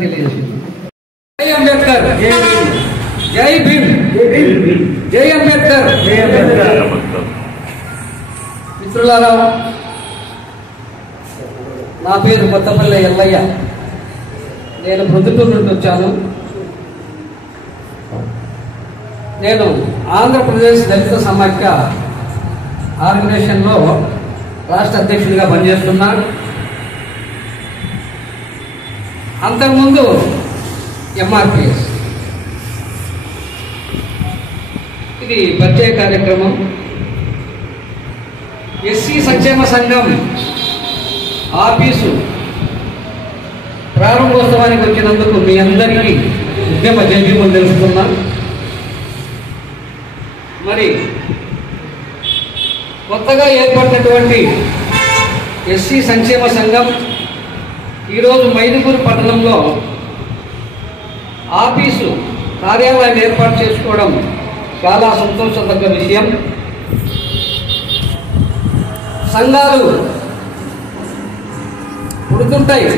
తెలియజేసింది. జై అంబేద్కర్, జై భీమ్, జై అంబేద్కర్. మిత్రులారా, నా పేరు కొత్తపల్లి ఎల్లయ్య. నేను ప్రొద్దుటూరు నుండి వచ్చాను. నేను ఆంధ్రప్రదేశ్ దళిత సమాఖ్య ఆర్గనైజేషన్లో రాష్ట్ర అధ్యక్షుడిగా పనిచేస్తున్నాను. అంతకుముందు ఎంఆర్పిఎస్. ఇది ప్రత్యేక కార్యక్రమం. ఎస్సీ సంక్షేమ సంఘం ఆఫీసు ప్రారంభోత్సవానికి వచ్చినందుకు మీ అందరికీ ఉద్యమ జయభీములు తెలుసుకున్నా. మరి కొత్తగా ఏర్పడినటువంటి ఎస్సీ సంక్షేమ సంఘం ఈరోజు మైదుకూరు పట్టణంలో ఆఫీసు కార్యాలయాన్ని ఏర్పాటు చేసుకోవడం చాలా సంతోషదగ్గ విషయం. సంఘాలు పుడుతుంటాయి,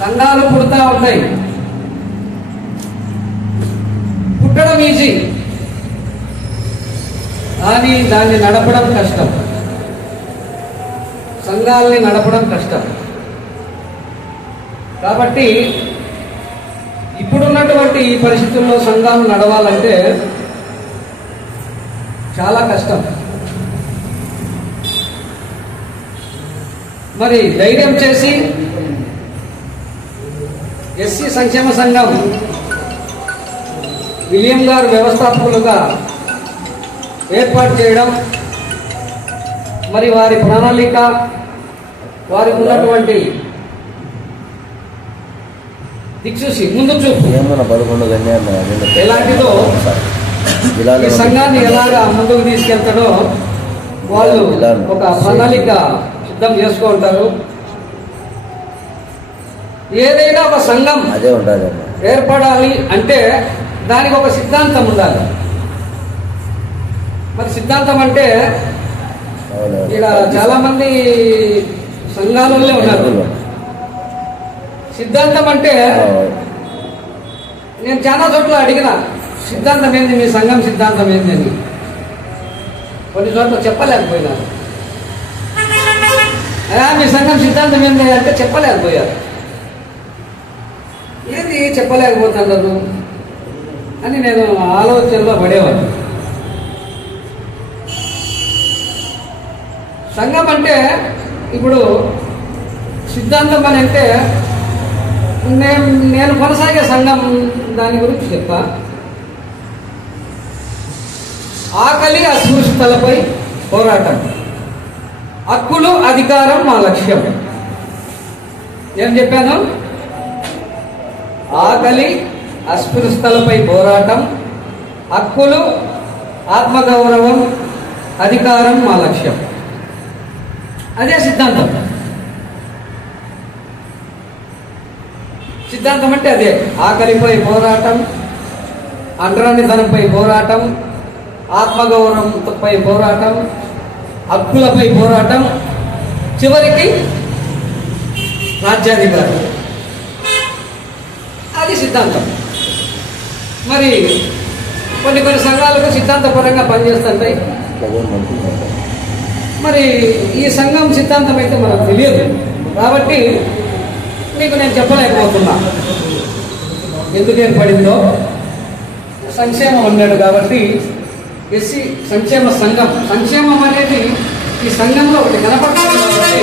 సంఘాలు పుడతా ఉంటాయి. పుట్టడం ఈజీ, కానీ దాన్ని నడపడం కష్టం. సంఘాలని నడపడం కష్టం. కాబట్టి ఇప్పుడున్నటువంటి ఈ పరిస్థితుల్లో సంఘాలు నడవాలంటే చాలా కష్టం. మరి ధైర్యం చేసి ఎస్సీ సంక్షేమ సంఘం విలియం గారు వ్యవస్థాపకులుగా ఏర్పాటు చేయడం, మరి వారి ప్రణాళిక, వారికి ఉన్నటువంటి దిక్సూచి, ముందు చూపు ఎలాంటిదో, ఈ సంఘాన్ని ఎలాగా ముందుకు తీసుకెళ్తాడో వాళ్ళు ఒక ప్రణాళిక సిద్ధం చేసుకుంటారు. ఏదైనా ఒక సంఘం ఏర్పడాలి అంటే దానికి ఒక సిద్ధాంతం ఉండాలి. మరి సిద్ధాంతం అంటే ఇక్కడ చాలా మంది సంఘాలలో ఉన్నారు. సిద్ధాంతం అంటే నేను చాలా చోట్ల అడిగిన, సిద్ధాంతం ఏంది, మీ సంఘం సిద్ధాంతం ఏంది అని. కొన్ని చోట్ల చెప్పలేకపోయినారు. మీ సంఘం సిద్ధాంతం ఏంది అంటే చెప్పలేకపోయారు. ఏది చెప్పలేకపోతున్నారు అని నేను ఆలోచనలో పడేవాడు. సంఘం అంటే ఇప్పుడు సిద్ధాంతం అని అంటే నేను కొనసాగే సంఘం దాని గురించి చెప్తా. ఆకలి అస్పృశ్యతలపై పోరాటం, హక్కులు అధికారం మా లక్ష్యం. ఏం చెప్పాను? ఆకలి అస్పృశ్యతలపై పోరాటం, హక్కులు, ఆత్మగౌరవం, అధికారం మా లక్ష్యం. అదే సిద్ధాంతం. సిద్ధాంతం అంటే అదే. ఆకలిపై పోరాటం, అంటరానితనంపై పోరాటం, ఆత్మగౌరవంపై పోరాటం, హక్కులపై పోరాటం, చివరికి రాజ్యాధికారం. అది సిద్ధాంతం. మరి కొన్ని సంఘాలకు సిద్ధాంతపరంగా పనిచేస్తుంటాయి. మరి ఈ సంఘం సిద్ధాంతం అయితే మనకు తెలియదు కాబట్టి మీకు నేను చెప్పలేకపోతున్నా. ఎందుకు ఏర్పడిందో సంక్షేమం అన్నాడు కాబట్టి ఎస్సీ సంక్షేమ సంఘం, సంక్షేమం అనేది ఈ సంఘంలో ఒకటి కనపడుతుంది కాబట్టి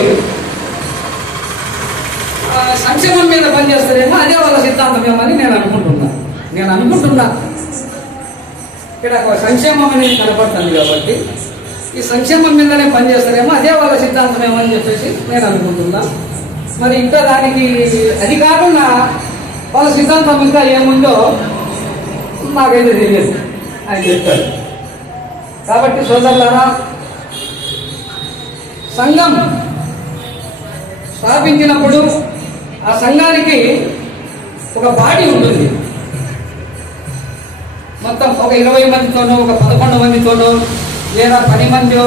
సంక్షేమం మీద పనిచేస్తారేమో, అదే వాళ్ళ సిద్ధాంతం ఏమని నేను అనుకుంటున్నా. ఇక్కడ ఒక సంక్షేమం అనేది కనపడుతుంది కాబట్టి ఈ సంక్షేమం మీదనే పనిచేస్తారేమో, అదే వాళ్ళ సిద్ధాంతం ఏమని చెప్పేసి నేను అనుకుంటున్నా. మరి ఇంకా దానికి అది కాకుండా వాళ్ళ సిద్ధాంతం ఇంకా ఏముందో నాకైతే తెలియదు. ఆయన చెప్తాడు. కాబట్టి సోదరులారా, సంఘం స్థాపించినప్పుడు ఆ సంఘానికి ఒక బాడీ ఉంటుంది. మొత్తం ఒక 20 మందితోనో, ఒక 11 మందితోనో, లేదా 10 మంది,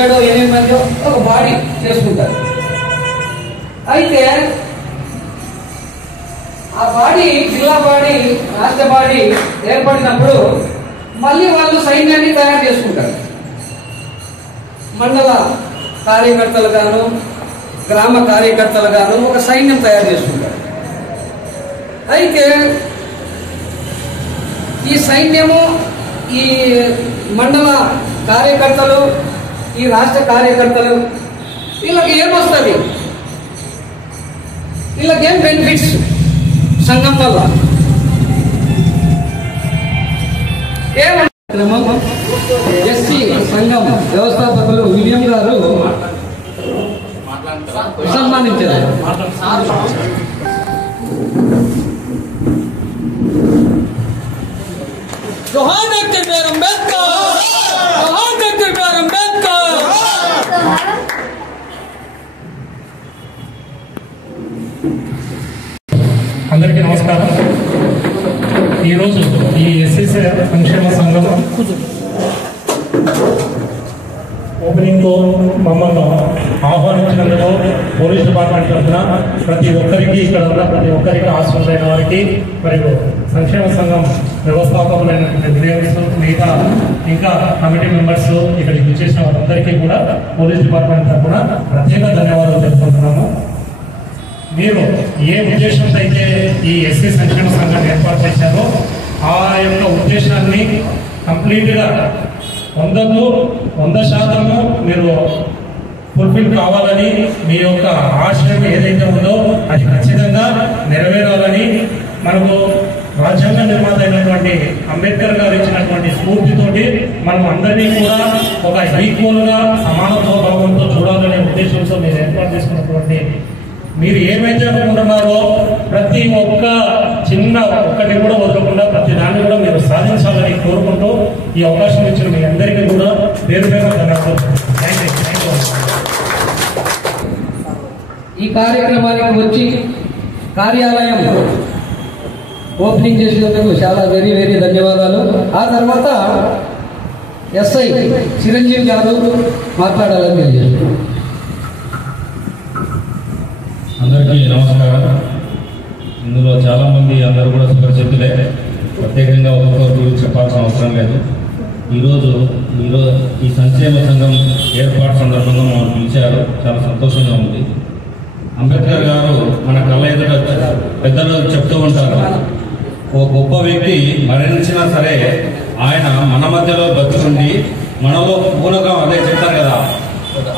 7, 8 మంది ఒక బాడీ చేసుకుంటారు. అయితే ఆ బాడీ, జిల్లా బాడీ, రాష్ట్ర బాడీ ఏర్పడినప్పుడు మళ్ళీ వాళ్ళు సైన్యాన్ని తయారు చేసుకుంటారు. మండల కార్యకర్తలు గాను, గ్రామ కార్యకర్తలు గాను ఒక సైన్యం తయారు చేసుకుంటారు. అయితే ఈ సైన్యము, ఈ మండల కార్యకర్తలు, ఈ రాష్ట్ర కార్యకర్తలు, వీళ్ళకి ఏమొస్తుంది? వీళ్ళకేం బెనిఫిట్స్ సంఘం వల్ల? ఎస్సీ సంఘం వ్యవస్థాపకులు విలియం గారు సన్మానించారు. जोहार डॉक्टर बी आर अंबेडकर, जोहार डॉक्टर बी आर अंबेडकर। అందరికీ నమస్కారం. ఈరోజు ఈ ఎస్సీ సంక్షేమ సంఘం ఓపెనింగ్తో మమ్మల్ని ఆహ్వానించినందుకు పోలీస్ డిపార్ట్మెంట్ తరఫున ప్రతి ఒక్కరికి, ఇక్కడ ఉన్న ప్రతి ఒక్కరికి, ఆశ్రమైన వారికి, మరియు సంక్షేమ సంఘం వ్యవస్థాపకులైనటువంటి విలియమ్స్, మిగతా ఇంకా కమిటీ మెంబర్స్, ఇక్కడికి విచ్చేసిన వారందరికీ కూడా పోలీస్ డిపార్ట్మెంట్ తరఫున ప్రత్యేక ధన్యవాదాలు తెలుపుకుంటున్నాము. మీరు ఏ ఉద్దేశంతో అయితే ఈ ఎస్సీ సంక్షేమ సంఘాన్ని ఏర్పాటు చేశారో ఆ యొక్క ఉద్దేశాన్ని కంప్లీట్గా 100% మీరు ఫుల్ఫిల్ కావాలని, మీ యొక్క ఆశయం ఏదైతే ఉందో అది ఖచ్చితంగా నెరవేరాలని, మనకు రాజ్యాంగ నిర్మాత అయినటువంటి అంబేద్కర్ గారు ఇచ్చినటువంటి స్ఫూర్తితోటి మనం అందరినీ కూడా ఒక ఈక్వల్గా సమానత్వ భావంతో చూడాలనే ఉద్దేశంతో మీరు ఏర్పాటు చేసుకున్నటువంటి, మీరు ఏమైతే అనుకుంటున్నారో ప్రతి ఒక్క చిన్న ఒక్కటి కూడా వదలకుండా ప్రతి దాన్ని కూడా మీరు సాధించాలని కోరుకుంటూ ఈ అవకాశం ఇచ్చిన మీ అందరికీ కూడా పేరు పేరు ధన్యవాదాలు. ఈ కార్యక్రమానికి వచ్చి కార్యాలయం ఓపెనింగ్ చేసినందుకు చాలా వెరీ వెరీ ధన్యవాదాలు. ఆ తర్వాత ఎస్ఐ చిరంజీవి గారు మాట్లాడాలని తెలియజేస్తున్నారు. అందరికీ నమస్కారం. ఇందులో చాలామంది అందరూ కూడా సుపరిచితులే, ప్రత్యేకంగా ఒక్కొక్కరి గురించి చెప్పాల్సిన అవసరం లేదు. ఈరోజు ఈ సంక్షేమ సంఘం ఏర్పాటు సందర్భంగా మమ్మల్ని పిలిచారు, చాలా సంతోషంగా ఉంది. అంబేద్కర్ గారు మన కళ్ళ ఎదుట పెద్దలు చెప్తూ ఉంటారు, ఓ గొప్ప వ్యక్తి మరణించినా సరే ఆయన మన మధ్యలో బతుకుండి మనలో పూనకం, అదే చెప్తారు కదా,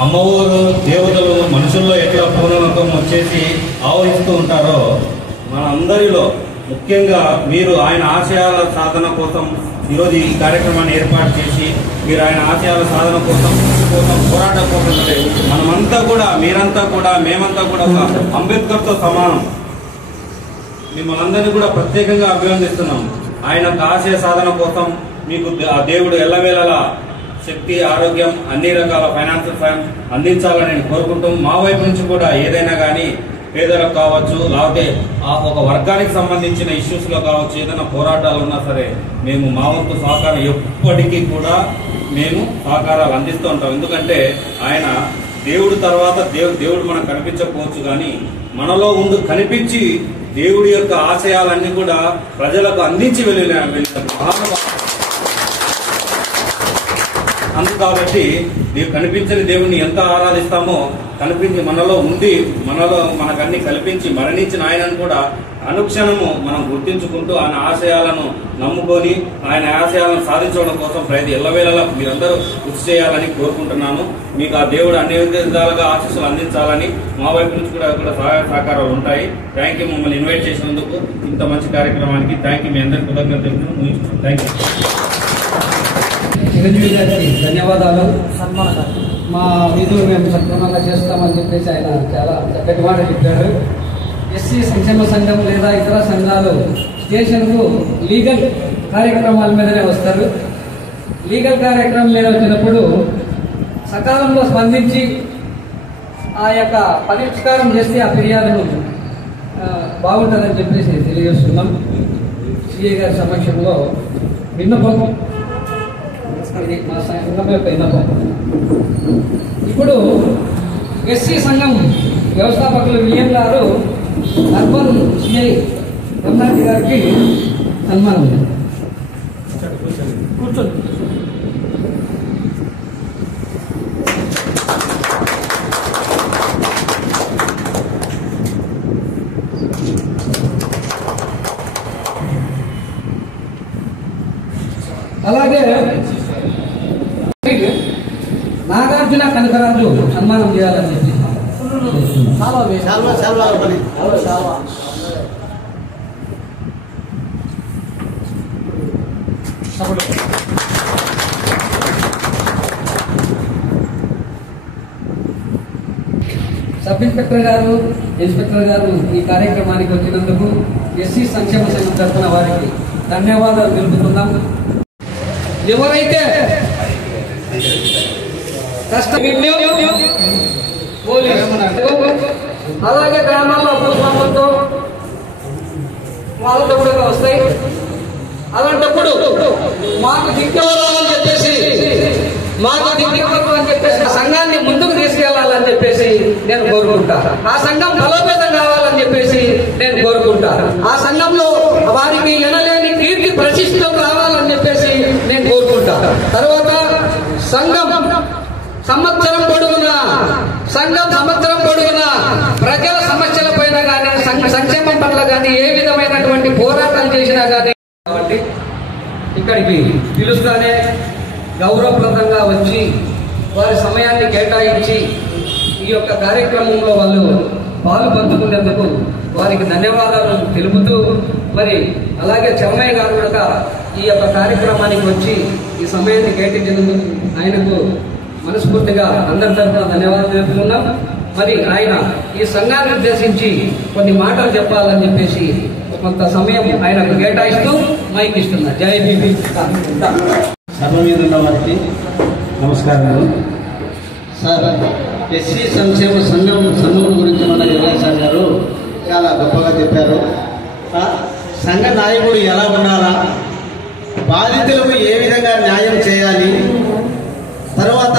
అమ్మవారు దేవతలు మనుషుల్లో ఎట్లా పూర్ణత్వం వచ్చేసి ఆవహిస్తూ ఉంటారో మన అందరిలో ముఖ్యంగా మీరు ఆయన ఆశయాల సాధన కోసం ఈరోజు ఈ కార్యక్రమాన్ని ఏర్పాటు చేసి మీరు ఆయన ఆశయాల సాధన కోసం పోరాటం కోసం మనమంతా కూడా, మీరంతా కూడా, మేమంతా కూడా ఒక అంబేద్కర్తో సమానం. మిమ్మల్ని అందరినీ కూడా ప్రత్యేకంగా అభినందిస్తున్నాం. ఆయన ఆశయ సాధన కోసం మీకు ఆ దేవుడు ఎల్లవేళలా శక్తి, ఆరోగ్యం, అన్ని రకాల ఫైనాన్షియల్ సాయం అందించాలని నేను కోరుకుంటాం. మా వైపు నుంచి కూడా ఏదైనా కానీ పేదలకు కావచ్చు, లేకపోతే ఒక వర్గానికి సంబంధించిన ఇష్యూస్లో కావచ్చు, ఏదైనా పోరాటాలు ఉన్నా సరే మేము మా వంతు సహకారం ఎప్పటికీ కూడా మేము సహకారాలు అందిస్తూ ఉంటాం. ఎందుకంటే ఆయన దేవుడు తర్వాత దేవుడు మనకు కనిపించకపోవచ్చు, కానీ మనలో ఉండి కనిపించి దేవుడి యొక్క ఆశయాలన్నీ కూడా ప్రజలకు అందించి వెళ్ళిన అందుకు కాబట్టి కనిపించని దేవుణ్ణి ఎంత ఆరాధిస్తామో, కనిపించి మనలో ఉండి మనకు అన్ని కల్పించి మరణించిన ఆయనను కూడా అనుక్షణము మనం గుర్తించుకుంటూ ఆయన ఆశయాలను నమ్ముకొని ఆయన ఆశయాలను సాధించడం కోసం ఎల్లవేళలా మీరందరూ కృషి చేయాలని కోరుకుంటున్నాను. మీకు ఆ దేవుడు అన్ని విధాలుగా ఆశీస్సులు అందించాలని మా వైపు నుంచి కూడా సహాయ సహకారాలు ఉంటాయి. థ్యాంక్ యూ, మమ్మల్ని ఇన్వైట్ చేసినందుకు ఇంత మంచి కార్యక్రమానికి థ్యాంక్ యూ. మీ అందరికీ కృతజ్ఞతలు. Thank you. చిరంజీవి గారికి ధన్యవాదాలు. మా విధులు మేము సక్రమంగా చేస్తామని చెప్పేసి ఆయన చాలా చక్కటి మాట చెప్పారు. ఎస్సీ సంక్షేమ సంఘం లేదా ఇతర సంఘాలు స్టేషన్కు లీగల్ కార్యక్రమాల మీదనే వస్తారు. లీగల్ కార్యక్రమం మీద వచ్చినప్పుడు సకాలంలో స్పందించి ఆ యొక్క పరిష్కారం చేస్తే ఆ ఫిర్యాదును బాగుంటుందని చెప్పేసి తెలియజేస్తున్నాం. సిఐ గారి సమక్షంలో విన్నపం, ఇది మా సంఘం యొక్క విన్నపం. ఇప్పుడు ఎస్సీ సంఘం వ్యవస్థాపకులు విఎం గారు అర్బన్ సిఐ రమణారెడ్డి గారికి సన్మానం. కూర్చోండి. అలాగే నాగార్జున కనకరాజు సన్మానం చేయాలని చెప్పి సబ్ ఇన్స్పెక్టర్ గారు, ఇన్స్పెక్టర్ గారు ఈ కార్యక్రమానికి వచ్చినందుకు ఎస్సీ సంక్షేమ సంఘం తరఫున వారికి ధన్యవాదాలు తెలుపుతున్నాం. ఎవరైతే అలాగే గ్రామాల్లో భూస్వాములతో వాళ్ళతో కూడా వస్తాయి. అలాంటప్పుడు మాకు దిక్కువరాలని చెప్పేసి సంఘాన్ని ముందుకు తీసుకెళ్లాలని చెప్పేసి నేను కోరుకుంటా. ఆ సంఘం బలోపేతం కావాలని చెప్పేసి నేను కోరుకుంటా. ఆ సంఘంలో వారికి ఎనలేని కీర్తి ప్రతిష్టం రావాలని చెప్పేసి నేను కోరుకుంటా. తర్వాత సంఘం సంవత్సరం పొడుగునా ప్రజల సమస్యల పైన కానీ సంక్షేమం పట్ల కానీ ఏ విధమైనటువంటి పోరాటం చేసినా కానీ, కాబట్టి ఇక్కడికి పిలుస్తానే గౌరవప్రదంగా వచ్చి వారి సమయాన్ని కేటాయించి ఈ యొక్క కార్యక్రమంలో వాళ్ళు పాలు పంచుకునేందుకు వారికి ధన్యవాదాలు తెలుపుతూ, మరి అలాగే చెన్నయ్య గారు కూడా ఈ యొక్క కార్యక్రమానికి వచ్చి ఈ సమయాన్ని కేటాయించినందుకు ఆయనకు మనస్ఫూర్తిగా అందరి తరఫున ధన్యవాదాలు తెలుపుతున్నాం. మరి ఆయన ఈ సంఘాన్ని ఉద్దేశించి కొన్ని మాటలు చెప్పాలని చెప్పేసి కొంత సమయం ఆయనకు కేటాయిస్తూ మైక్ ఇస్తున్నా. జై బీబీ. సభ మీద ఉన్న వారికి నమస్కారాలు. సార్, ఎస్సీ సంక్షేమ సంఘం గురించి మన యువరాజ్ గారు చాలా గొప్పగా చెప్పారు. సంఘ నాయకుడు ఎలా ఉండాలా, బాధితులకు ఏ విధంగా న్యాయం చేయాలి, తర్వాత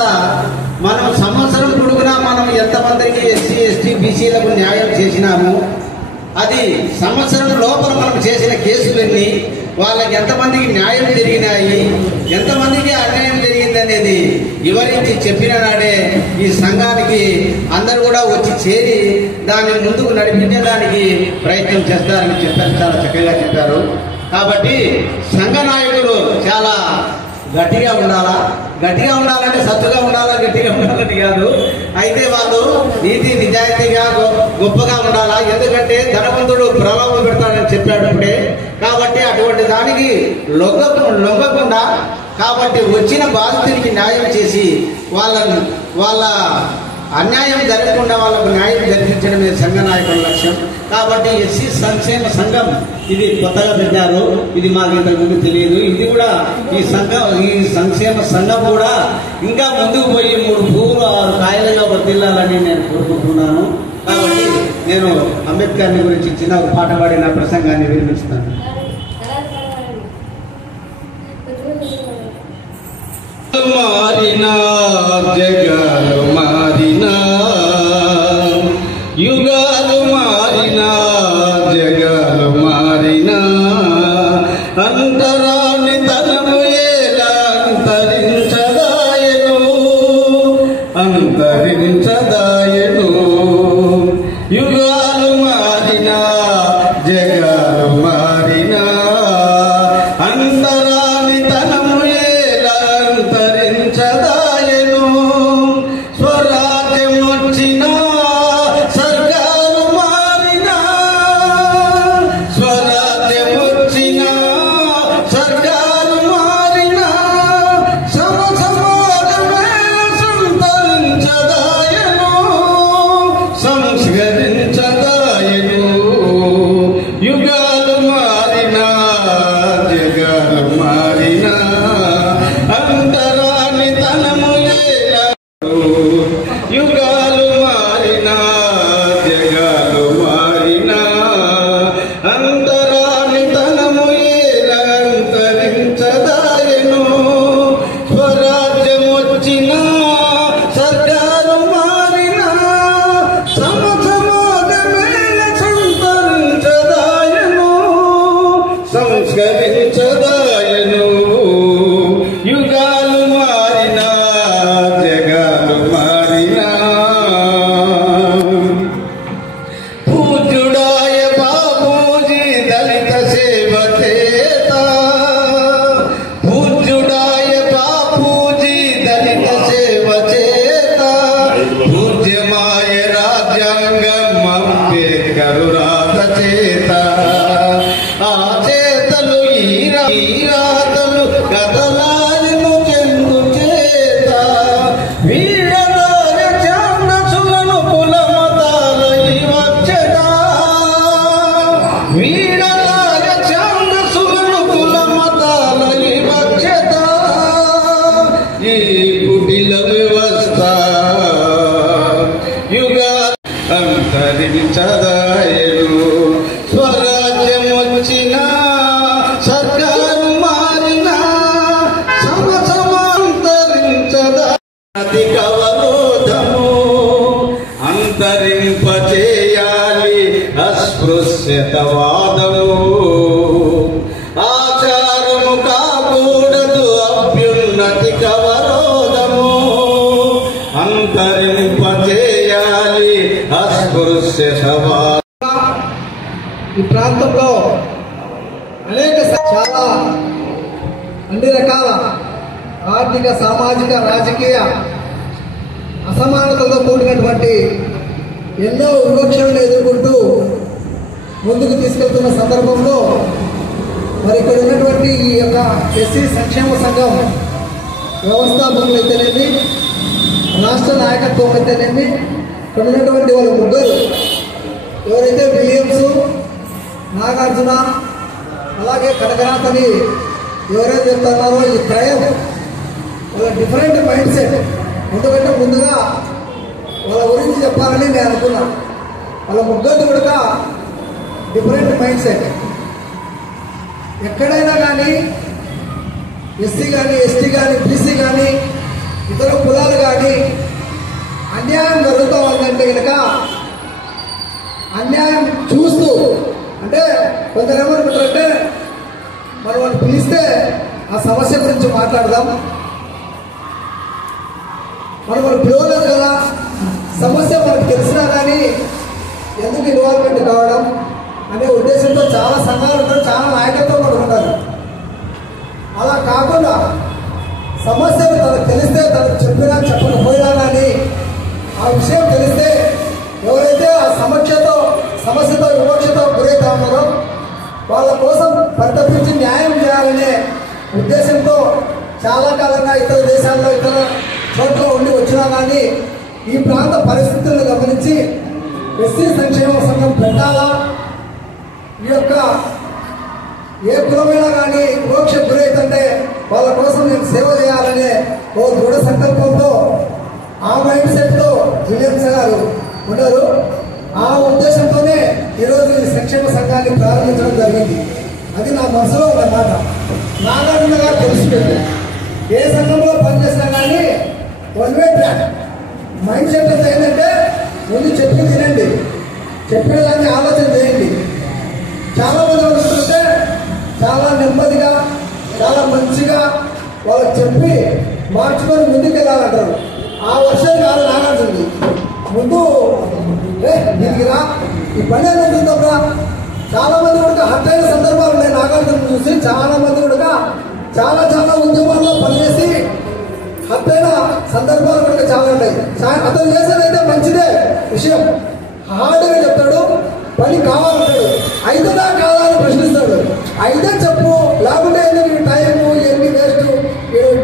మనం సంవత్సరం పొడుగునా మనం ఎంతమందికి ఎస్సీ ఎస్టీ బీసీలకు న్యాయం చేసినాము, అది సంవత్సరం లోపల మనం చేసిన కేసులన్నీ, వాళ్ళకి ఎంతమందికి న్యాయం జరిగినాయి, ఎంతమందికి అన్యాయం జరిగింది అనేది వివరించి చెప్పిన నాడే ఈ సంఘానికి అందరూ కూడా వచ్చి చేరి దాన్ని ముందుకు నడిపించడానికి ప్రయత్నం చేస్తారని చెప్పారు. చాలా చక్కగా చెప్పారు. కాబట్టి సంఘ నాయకులు చాలా గట్టిగా ఉండాలంటే సత్తుగా ఉండాలా, గట్టిగా ఉండాలని కాదు. అయితే వాళ్ళు నీతి నిజాయితీగా గొప్పగా ఉండాలా. ఎందుకంటే ధనవంతుడు ప్రలోభం పెడతాడని చెప్పాడు ఇప్పుడే. కాబట్టి అటువంటి దానికి లొంగకుండా, కాబట్టి వచ్చిన బాధితుడికి న్యాయం చేసి వాళ్ళ అన్యాయం జరగకుండా వాళ్ళకు న్యాయం జరిపించడమే సంఘ నాయకుల లక్ష్యం. కాబట్టి ఎస్సీ సంక్షేమ సంఘం ఇది కొత్తగా పెట్టారు. ఇది మాకు ఇంతకు ముందు తెలియదు. ఇది కూడా ఈ సంక్షేమ సంఘం కూడా ఇంకా ముందుకు పోయి 3 పువ్వులు 6 కాయలుగా వర్తిల్లాలని నేను కోరుకుంటున్నాను. కాబట్టి నేను అంబేద్కర్ని గురించి చిన్న ఒక పాట పాడి నా ప్రసంగాన్ని వినిపిస్తాను. మారినా జగాలు మారినా, యుగాలు మారినా, జగాలు మారినా, అంతరాని తనము ఎలా అంతరించదాయను. యుగాలు మారినా, జగాలు మారినా, అంతరాని తనము ఎలా అంతరించదాయను. స్వరాజ్యం వచ్చినా, సర్కారు మారినా, స్వరాజ్యం వచ్చినా, సర్కారు మారినా, సమాజమే సంతరించదాయను. సంస్కరించ పురస్కరించదాయను యుగాలు మారినా జగాలు మారినా పూజ్యుడాయ బాబూజీ దళిత సేవ చేత పూజ్యుడాయ బాబూజీ దళిత సేవ చేత పూజ్యమాయ రాజ్యాంగం అంబేద్కర్ రాత చేత ఆ చేతలు ఈ రాతలు కథలాలను చెందు చేత వీడదాయ ఛాందసులను కుల మతాల వివక్షత వీడదాయ ఛాందసులను కుల మతాల వివక్షత ఈ కుటిల వ్యవస్థ యుగా అంతరించదాయను స్వరాజ్యం వచ్చినా సర్కారు మారినా సమసమాంతరించదా అధిక అవరోధము అంతరింపచేయాలి అస్పృశ్యతవాదము ఆచారము కాకూడదు అభ్యున్నతిక అవరోధము అంతరింపచేయాలి అస్పృశ్యతవాదము. ఈ ప్రాంతంలో అనేక చాలా అన్ని రకాల ఆర్థిక సామాజిక రాజకీయ అసమానతలతో కూడినటువంటి ఎన్నో వివక్షలను ఎదుర్కొంటూ ముందుకు తీసుకెళ్తున్న సందర్భంలో మరి ఇక్కడ ఉన్నటువంటి ఈ యొక్క ఎస్సీ సంక్షేమ సంఘం వ్యవస్థాపకులు అయితేనేమి రాష్ట్ర నాయకత్వం అయితేనేమి ఇక్కడ ఉన్నటువంటి వాళ్ళ ముగ్గురు ఎవరైతే విలియమ్స్ నాగార్జున అలాగే కనకనాథ్ అని ఎవరైతే చెప్తున్నారో ఈ త్రయం వాళ్ళ డిఫరెంట్ మైండ్ సెట్. ఎందుకంటే ముందుగా వాళ్ళ గురించి చెప్పాలని నేను అనుకున్నా. వాళ్ళ ముగ్గురు కూడా డిఫరెంట్ మైండ్ సెట్. ఎక్కడైనా కానీ ఎస్సీ కానీ ఎస్టీ కానీ బీసీ కానీ ఇతర కులాలు కానీ అన్యాయం జరుగుతూ ఉందంటే కనుక అన్యాయం చూస్తూ అంటే కొందరు ఏమనుకుంటారంటే మనం వాళ్ళు పిలిస్తే ఆ సమస్య గురించి మాట్లాడదాం, మనం వాళ్ళు పిలవలేదు కదా, సమస్య మనకు తెలిసినా కానీ ఎందుకు ఇన్వాల్వ్మెంట్ కావడం అనే ఉద్దేశంతో చాలా సంఘాలు ఉంటారు, చాలా నాయకత్వం కూడా ఉంటారు. అలా కాకుండా సమస్యలు తనకు తెలిస్తే తనకు చెప్పినా చెప్పకపోయినా కానీ ఆ విషయం తెలిస్తే ఎవరైతే ఆ సమస్యతో వివక్షతో గురైతా ఉన్నారో వాళ్ళ కోసం పరితపించి న్యాయం చేయాలనే ఉద్దేశంతో చాలా కాలంగా ఇతర దేశాల్లో ఇతర చోట్ల ఉండి వచ్చినా కానీ ఈ ప్రాంత పరిస్థితులను గమనించి ఎస్సీ సంక్షేమ సంఘం పెట్టాలా, ఈ యొక్క ఏ కులమైనా కానీ వివక్ష గురైతుంటే వాళ్ళ కోసం నేను సేవ చేయాలనే ఓ దృఢ సంకల్పంతో ఆ మైండ్ సెట్తో విలియమ్స్ గారు ఉన్నారు. ఆ ఉద్దేశంతోనే ఈరోజు ఈ సంక్షేమ సంఘాన్ని ప్రారంభించడం జరిగింది. అది నా మనసులో ఉన్నమాట. నాగార్జున గారు తెలుసుకుంది ఏ సంఘంలో పనిచేసినా కానీ one way track mind set అంతా ఏంటంటే ముందు చెప్పింది తినండి, చెప్పిన దాన్ని ఆలోచన చేయండి. చాలా మంది అనుకుంటుంటే చాలా నెమ్మదిగా చాలా మంచిగా వాళ్ళకి చెప్పి మార్చుకొని ముందుకు వెళ్ళాలంటారు. ఆ వర్షం కాదు నాగార్జునది. ముందు దీనికి రా, ఈ పని అనేది చూద్దాంరా. చాలా మంది కూడా హర్ట్ అయిన సందర్భాలు ఉన్నాయి. నాగార్జున చూసి చాలా మంది కూడా చాలా ఉద్యమాల్లో పనిచేసి హర్ట్ అయిన సందర్భాలు కూడా చాలా ఉన్నాయి. అతను చేసేదైతే మంచిదే విషయం, హార్డ్గా చెప్తాడు, పని కావాలంటాడు. అయితేదా కాదా అని ప్రశ్నిస్తాడు. అయితే చెప్పు, లేకుంటే ఎందుకు టైము ఎన్ని వేస్ట్,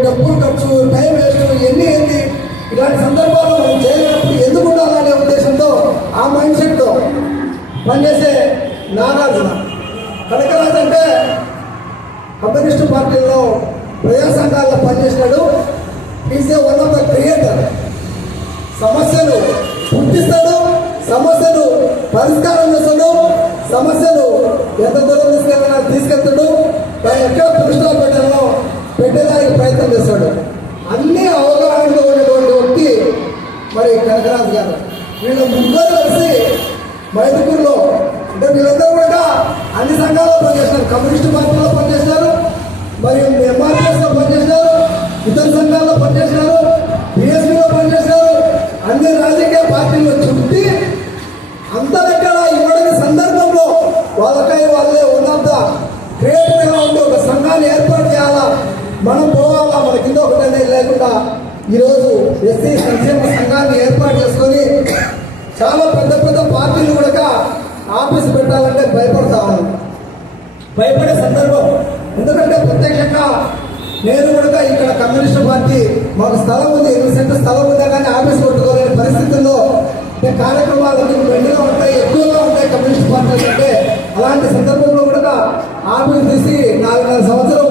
డబ్బులు ఖర్చు, టైం వేస్ట్, ఎన్ని ఏంటి ఇలాంటి సందర్భాల్లో మనం చేయనప్పుడు ఎందుకు ఉండాలనే ఉద్దేశంతో ఆ మైండ్ సెట్తో పనిచేసే నాగార్జున. కనకరాజు అంటే కమ్యూనిస్టు పార్టీలో ప్రజా సంఘాల్లో పనిచేసినాడు. Is a one of the creator. సమస్యలు గుర్తిస్తాడు, సమస్యలు పరిష్కారం చేస్తాడు, సమస్యలు ఎంత దూరం తీసుకెళ్తాడు, ఎక్కడ పురుషులు పెట్టేదానికి ప్రయత్నం చేస్తాడు. అన్ని అవగాహనలో ఉన్నటువంటి వ్యక్తి మరి కనకరాజు గారు. వీళ్ళ ముగ్గురు కలిసి మైదుకూరులో అంటే వీళ్ళందరూ కూడా అన్ని సంఘాల్లో పనిచేసినారు. కమ్యూనిస్టు పార్టీలో పనిచేసినారు, మరియు ఎంఆర్పిఎస్లో పనిచేసినారు, ఇతర సంఘాల్లో పనిచేసినారు, బిఎస్పీలో పనిచేసినారు. అన్ని రాజకీయ పార్టీల్లో చుట్టి అంతరెక్కడ ఇవ్వడని సందర్భంలో వాళ్ళకై వాళ్ళే ఉన్నంత క్రియేటివ్గా ఉండి ఒక సంఘాన్ని ఏర్పాటు చేయాలా, మనం పోవాలా, మన కింద ఒకటనే లేకుండా ఈరోజు ఎస్సీ సంక్షేమ సంఘాన్ని ఏర్పాటు చేసుకొని చాలా పెద్ద పెద్ద పార్టీలు కూడా ఆఫీసు పెట్టాలంటే భయపడతా ఉన్నాను. భయపడే సందర్భం ఎందుకంటే ప్రత్యక్షంగా నేను కూడా ఇక్కడ కమ్యూనిస్టు పార్టీ మాకు స్థలం ఉంది, 8 సెంటర్ స్థలం ఉందా కానీ ఆఫీస్ కొట్టుకోలేని పరిస్థితుల్లో కార్యక్రమాలు మెండుగా ఉంటాయి, ఎక్కువగా ఉంటాయి కమ్యూనిస్ట్ పార్టీలు అంటే. అలాంటి సందర్భంలో కూడా ఆఫీస్ తీసి 4 సంవత్సరం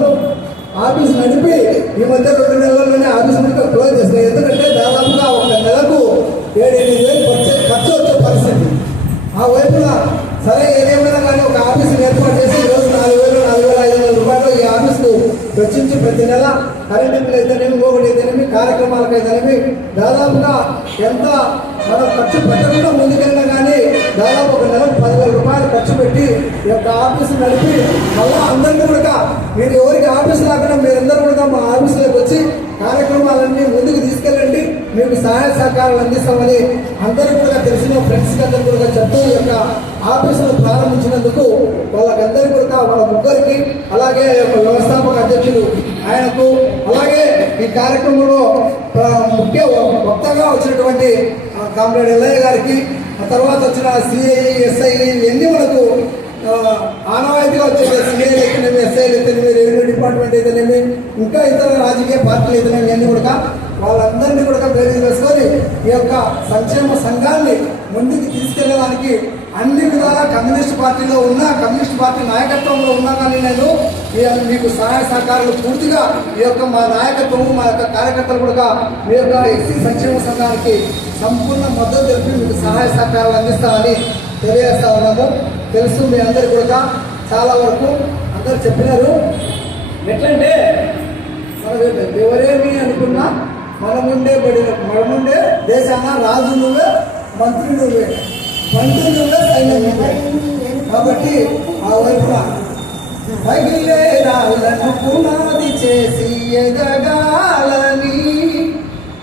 ఆఫీస్ నడిపి ఈ మధ్య 2 నెలల్లోనే ఆఫీస్ కూడా క్లోజ్ చేసినాయి. ఎందుకంటే దాదాపుగా ఒక నెలకు 7-8 వేలు ఖర్చు వచ్చే పరిస్థితి. ఆ వైపున సరే ఏదేమైనా కానీ ఒక ఆఫీసును ఏర్పాటు చేసి ఈరోజు 4,000-4,500 రూపాయలు ఈ ఆఫీసుకు వెచ్చించి ప్రతి నెల కరెంటు బిల్లు అయితేనేమి, ఇంకొకటి అయితేనేమి, కార్యక్రమాలకు అయితేనేమి దాదాపుగా ఎంత మనం ఖర్చు పెట్టకుండా ముందుకెళ్ళినా కానీ దాదాపు ఒక నెలకు 10,000 రూపాయలు ఖర్చు పెట్టి ఈ యొక్క ఆఫీసు నడిపి మళ్ళా అందరికీ కూడా మీరు ఎవరికి ఆఫీసు లేకుండా మీరందరూ కూడా మా ఆఫీసులోకి వచ్చి కార్యక్రమాలన్నీ ముందుకు తీసుకెళ్ళండి, మీకు సహాయ సహకారాలు అందిస్తామని అందరికీ కూడా తెలిసిన ఫ్రెండ్స్కి అందరికీ కూడా చెప్తూ ఈ యొక్క ఆఫీసును ప్రారంభించినందుకు వాళ్ళకందరికీ కూడా వాళ్ళ ముగ్గురికి, అలాగే వ్యవస్థాపక అధ్యక్షులు ఆయనకు, అలాగే ఈ కార్యక్రమంలో ముఖ్య వక్తగా వచ్చినటువంటి కామ్రేడ్ ఎల్లయ్య గారికి, ఆ తర్వాత వచ్చిన సిఐ, ఎస్ఐ ఇవన్నీ మనకు ఆనవాయితీగా వచ్చేది. సిఐలు అయితేనేమి, ఎస్ఐలు అయితేనేమి, రెవెన్యూ డిపార్ట్మెంట్ అయితేనేమి, ఇంకా ఇతర రాజకీయ పార్టీలు అయితేనేమి ఇవన్నీ కూడా వాళ్ళందరినీ కూడా బేరీ వేసుకొని ఈ యొక్క సంక్షేమ సంఘాన్ని ముందుకు తీసుకెళ్ళడానికి అన్ని విధాలా కమ్యూనిస్ట్ పార్టీలో ఉన్నా, కమ్యూనిస్ట్ పార్టీ నాయకత్వంలో ఉన్నా కానీ నేను మీకు సహాయ సహకారాలు పూర్తిగా ఈ యొక్క మా నాయకత్వము, మా యొక్క కార్యకర్తలు కూడా మీ యొక్క ఎస్సీ సంక్షేమ సంఘానికి సంపూర్ణ మద్దతు తెలిపి మీకు సహాయ సహకారాలు అందిస్తామని తెలియజేస్తా ఉన్నాము. తెలుసు మీ అందరికీ కూడా చాలా వరకు అందరు చెప్పినారు. ఎట్లంటే మనం ఎవరేమి అనుకున్నా మనముండే దేశాన రాజు నువ్వే, మంత్రి నువ్వే, మంత్రి నువ్వే, సైన్యం నువ్వే. కాబట్టి ఆ వైపున పగిలేరాళ్ళను పునాది చేసి ఎదగాలని,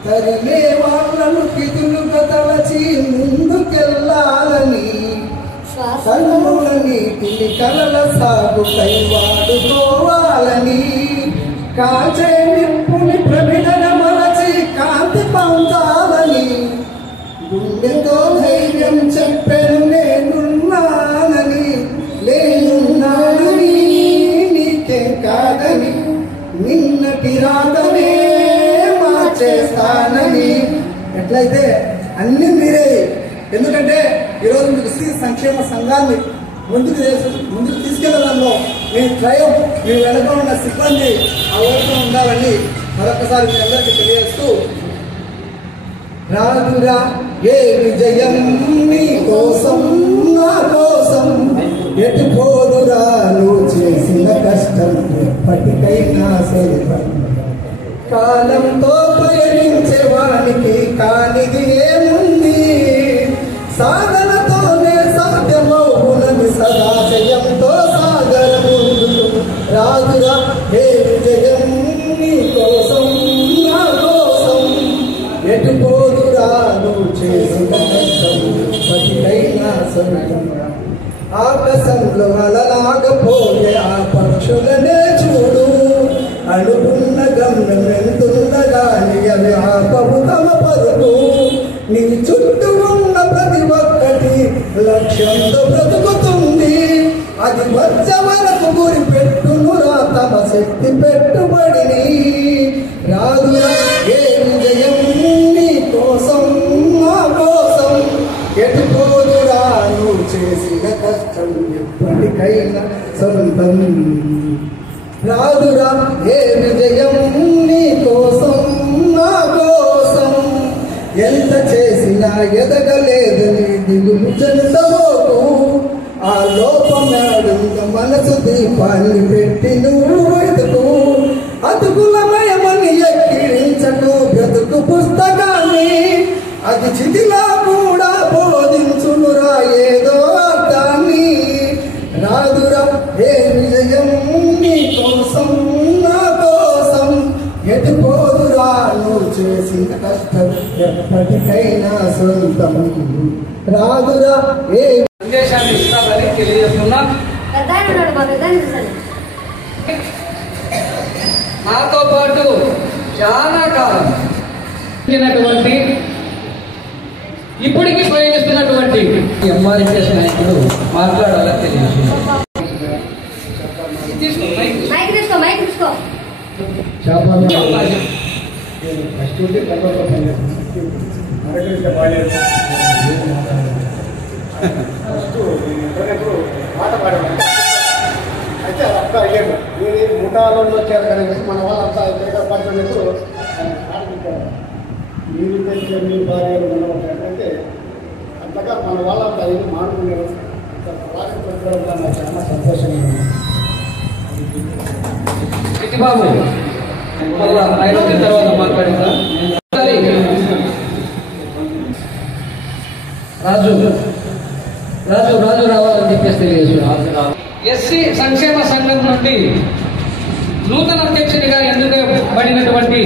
తరిమే వాళ్ళను పిదులుగా తలచి ముందుకెళ్ళాలని, కన్నుల నీటిని కలల సాగుపై వాడుకోవాలని, కాచే నిప్పుని ప్రమిదన మలచి కాంతి పంచాలని, గుండెతో ధైర్యం చెప్పాను నేనున్నానని, లేనున్నానని, నీకే కాదని, నిన్నటి రాతనే మార్చేస్తానని. ఎట్లయితే అన్ని మీరే. ఎందుకంటే ఈరోజు మీకు శ్రీ సంక్షేమ సంఘాన్ని ముందుకు తీసుకెళ్లడంలో మీ త్రయం, మీ వెనక ఉన్న సిబ్బంది ఆ వైపు ఉండాలని మరొకసారి మీ అందరికీ తెలియజేస్తూ, రాదురా ఏ విజయం నీ కోసం నా కోసం, ఎటు పోదురా నువ్వు చేసిన కష్టం ఎప్పటికైనా సరిపడి, కాలంతో పయనించే వానికి కానిది ఏముంది, సాధనతోనే సాధ్యమవునని సదాశయంతో సాగరము, రాదురా హే విజయం నీ కోసం నా కోసం, ఎటు పోదురా నువ్వు చేసిన కష్టం ఎప్పటికైనా సరిపడి, ఆకాశంలో అలలాగపోయే ఆ పక్షులనే చూడు, అడుగున్న గమ్యం ఎంతుండగాని అవి ఆపవు తమ పరుగు, నీ చుట్టూ ఉన్న ప్రతి ఒక్కటి లక్ష్యంతో బ్రతుకుతుంది, అది వచ్చే వరకు గురి పెట్టునురా తమ శక్తి పెట్టుబడిని, రాదురా ఏ విజయం నీ కోసం నా కోసం, ఎటు పోదురా నువ్వు చేసిన కష్టం ఎప్పటికైనా సొంతం, రాదురా ఏ విజయం నీ కోసం నా కోసం, ఎంత చేసినా ఎదగలేదని దిగులు చెందబోకు, ఆ లోపనాడు మనసు దీపాన్ని పెట్టి నువ్వు వెతుకు, అతుకులమయమని ఎక్కిరించకు బ్రతుకు పుస్తకాన్ని, అది చితిలా కూడా బోధించునురా ఏదో అర్థాన్ని, రాదురా చేసిన కష్టం ఎప్పటికైనా సొంతం రాదురా ఏ సందేశాన్ని ఇస్తామని తెలియజేస్తున్నాం. నాతో పాటు చాలా కాలం ఇప్పటికీ ప్రయోగిస్తున్నటువంటి ఎంఆర్ఎస్ నాయకుడు మాట్లాడాలని తెలియజేస్తున్నాం. మాట పాడారు అయితే అక్క అయ్యాడు మీరు ముఠాలో వచ్చారు కనుక మన వాళ్ళంతా ఇక్కడ పడుతున్నప్పుడు మీరు తెలిసే మీ భార్యలు అంటే అంతగా మన వాళ్ళంతా ఇది మాడుకునేది నాకు చాలా సంతోషంగా ఉంది. బాబు మళ్ళా 5 రోజుల తర్వాత మాట్లాడిందా రాజు రాజు రాజు రావాలని చెప్పేసి తెలియజేస్తున్నాం. ఎస్సీ సంక్షేమ సంఘం నుండి నూతన అధ్యక్షుడిగా ఎన్నుకబడినటువంటి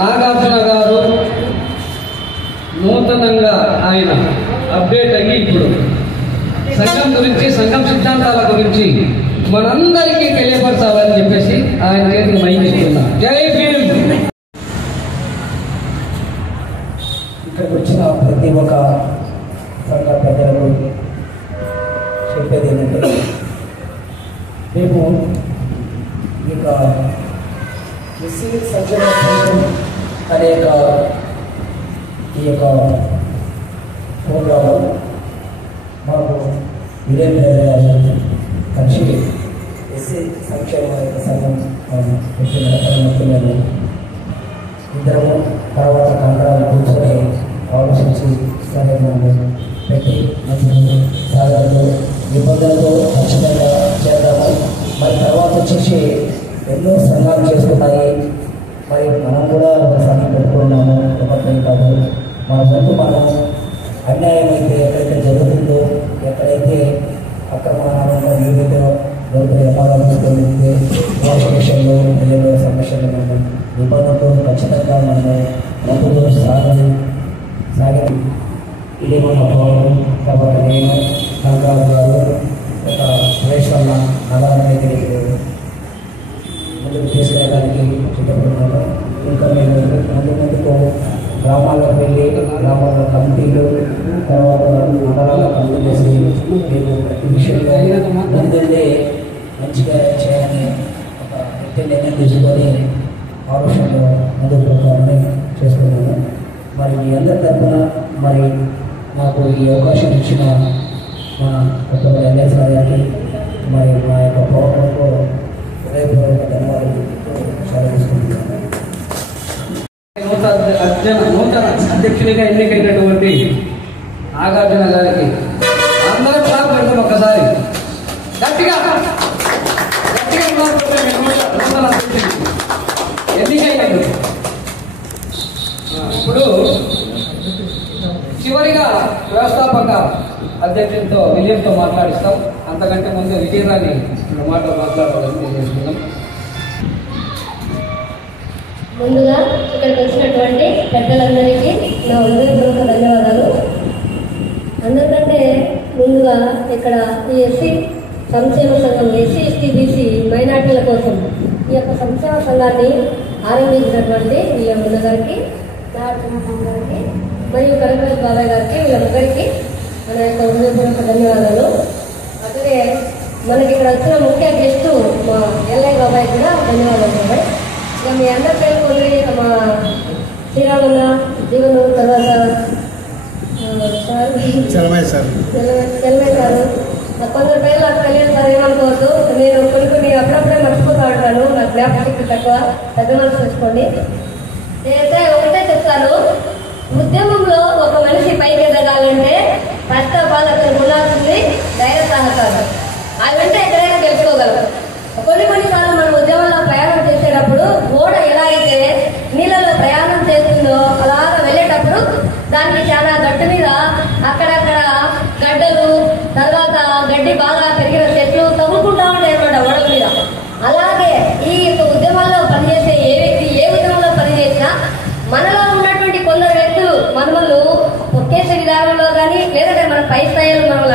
నాగార్జున గారు నూతనంగా ఆయన అప్డేట్ అయ్యి ఇప్పుడు సంఘం గురించి సంఘం సిద్ధాంతాల గురించి మనందరికీ తెలియపరచాలని చెప్పేసి ఆయన చేతికి మైకిస్తున్నా. జై భీమ్. ఇక్కడికి వచ్చిన ప్రతి ఒక్క సంఘ పెద్దలకు చెప్పేది ఏంటంటే మేము ఇక ఎస్సీ సంక్షేమ సంఘం అనే ఈ యొక్క ప్రోగ్రాము మాకు విలేజ్ కలిసి ఎస్సీ సంక్షేమ సంఘం పెట్టిన ఇద్దరము తర్వాత కాంట్రాలు కూర్చొని ఆలోచించి సరైన పెట్టి మంచి సాధారణ నిబంధనలు ఖచ్చితంగా చేద్దాము. మరి తర్వాత వచ్చేసి ఎన్నో సంఘాలు చేసుకున్నాయి. మరి మనం కూడా ఒక సంఘం పెట్టుకున్నాము. ఒకటే కాదు మన వంతు మనం అన్యాయం అయితే ఎక్కడైతే జరుగుతుందో ఎక్కడైతే అక్రమాలంగా ఏదైతే దొరికితే వ్యాపారాలు తీసుకెళ్తే స్టేషన్లో ప్రజల సమస్యలు నిబంధనలు ఖచ్చితంగా మనము వంతులు సాగి ఇది మన భావం. కాబట్టి నేను సంఘాలు గారు ఒక ప్రవేశంలో నగరాన్ని ముందుకు తీసుకెళ్ళడానికి సిద్ధపడుతున్నాను. ఇంకా మేము ముందుకు గ్రామాలకు వెళ్ళి గ్రామాల కమిటీలు తర్వాత మండలాల కమిటీ చేసి మేము ప్రతి విషయంలో ముందుండి మంచిగా చేయాలని ఒక వ్యక్తి నిర్ణయం తీసుకొని ఆలోచనలో ముందుకు పోతామని చేసుకున్నాను. మరి మీ అందరి తరఫున మరి నాకు ఈ అవకాశం ఇచ్చిన మా కొత్త ఎల్ఎస్ గారికి మరి మా యొక్క ప్రోగ్రాంకు హృదయపూర్వక ధన్యవాదాలు సెలవుకుంటున్నాను. నూతన అధ్యక్షుడిగా ఎన్నికైనటువంటి నాగార్జున గారికి అందరం క్లాప్ పెడతాం. ఒక్కసారి గట్టిగా గట్టిగా నూతన అధ్యక్షుడికి ఎన్నికైనట్టు. ఇప్పుడు చివరిగా వ్యవస్థాపక అధ్యక్షుడితో విజయంతో మాట్లాడిస్తాం. అంతకంటే ముందు విజయరాని మాట మాట్లాడాలని తెలియజేస్తున్నాం. ముందుగా ఇక్కడికి వచ్చినటువంటి పెద్దలందరికీ నా హృదయపూర్వక ధన్యవాదాలు. అందరికంటే ముందుగా ఇక్కడ ఈ ఎస్సీ సంక్షేమ సంఘం ఎస్సీ ఎస్టీ బీసీ మైనార్టీల కోసం ఈ యొక్క సంక్షేమ సంఘాన్ని ఆరంభించినటువంటి వీళ్ళ గారికి నాగార్జున గారికి మరియు కనకరాజ్ బాబాయ్ గారికి వీళ్ళందరికీ మన యొక్క హృదయపూర్వక ధన్యవాదాలు. అదే మనకి ఇక్కడ వచ్చిన ముఖ్య గెస్టు మా ఎల్ఐ బాబాయ్ కూడా ధన్యవాదాలు బాబాయ్. ఇక మీ అందరి పేరు కొన్ని మా శ్రీరామన్న జీవను తర్వాత చలమయ్య సార్ కొందరు పేర్లు నాకు తెలియదు సార్, ఏమనుకోవద్దు. నేను కొన్ని అప్పుడప్పుడే మర్చిపోతూ ఉంటాను, నా జ్ఞాపకశక్తి తక్కువ, పెద్ద మనసు చూసుకోండి. నేనైతే ఒకటే చెప్తాను, ఉద్యమంలో ఒక మనిషి పైకి ఎదగాలంటే ఫస్ట్ ఆఫ్ ఆల్ అతను ఉండాల్సింది ధైర్య సాహసాలు. అవి వెంట ఎక్కడైనా తెలుసుకోగలరు. కొన్నిసార్లు మనం ఉద్యమంలో ప్రయాణం చేసేటప్పుడు ఓడ ఎలా అయితే నీళ్ళలో ప్రయాణం చేస్తుందో అలాగా వెళ్ళేటప్పుడు దానికి చాలా గట్టు మీద అక్కడక్కడ గడ్డలు తర్వాత గడ్డి బాగా పెరిగిన చెట్లు తగులుకుంటా ఉంటాయి అన్నమాట ఓడల మీద. అలాగే ఈ యొక్క ఉద్యమాల్లో పనిచేసే ఏ వ్యక్తి ఏ ఉద్యమంలో పనిచేసినా